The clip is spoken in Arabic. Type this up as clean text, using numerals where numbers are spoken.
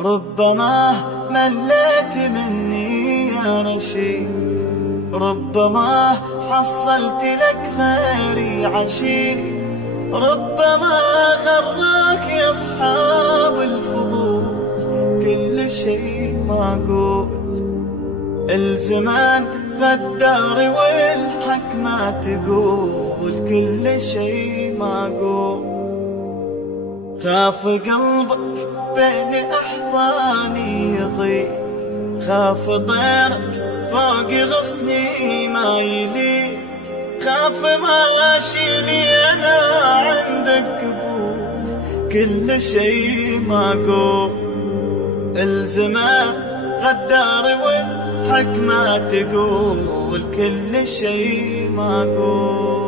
ربما مليت مني يا رشيد، ربما حصلت لك غيري عشيق، ربما غراك يا أصحاب الفضول كل شيء معقول. الزمان غدار والحكمة تقول كل شيء معقول. خاف قلبك بين أحضاني يضيق، خاف طيرك فوق غصني ما يليق، خاف ما أشيلي أنا عندك قبول كل شيء معقول. الزمان غدار والحكمة تقول كل شيء معقول.